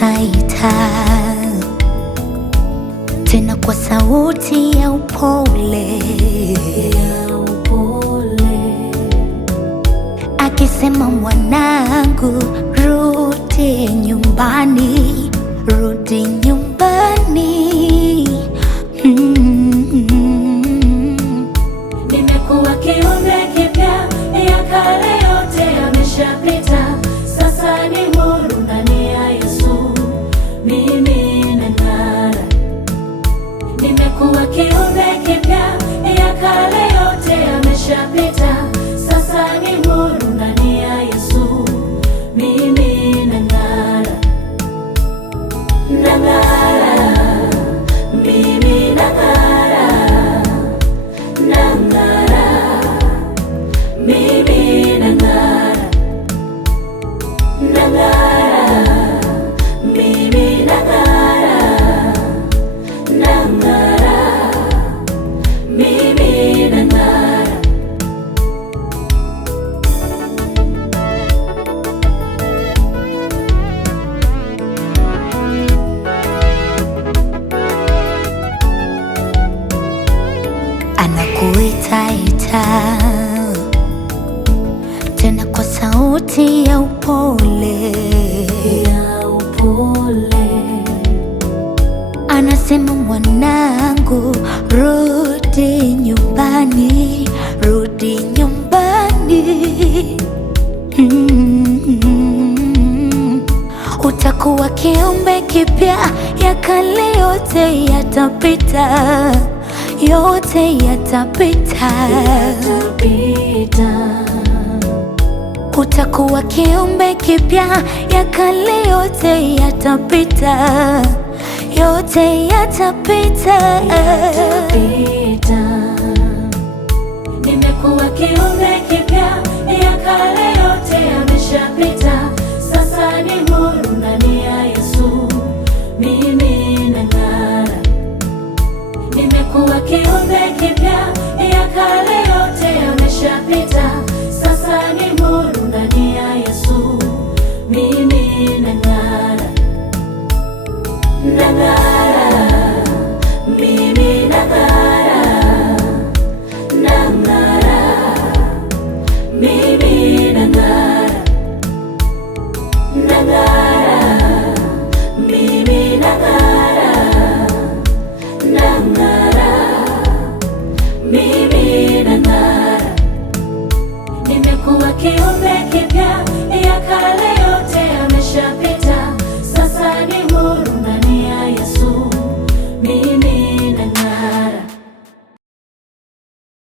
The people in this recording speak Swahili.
anakuitaita tena kwa sauti ya upole, akisema mwanangu, rudi nyumbani, rudi nyumbani. Nimekuwa kiumbe kipya, ya kale yote yameshapita, sasa ni huru ndani ya Yesu, mimi nang'ara. Nimekuwa kiumbe kipya, ya kale yote yameshapita, sasa ni huru ndani ya Yesu, mimi nang'ara. Nang'ara, mimi nang'ara, nang'ara, mimi nang'ara, nang'ara, mimi nang'ara, nang'ara, mimi nang'ara. Anakuitaita tena kwa sauti ya upole, anasema mwanangu, rudi nyumbani, rudi nyumbani. Utakuwa kiumbe kipya, ya kale yote yatapita, yote yatapita. Utakuwa kiumbe kipya, ya kale yote yatapita, yote yatapita. Nimekuwa kiumbe kipya, ya kale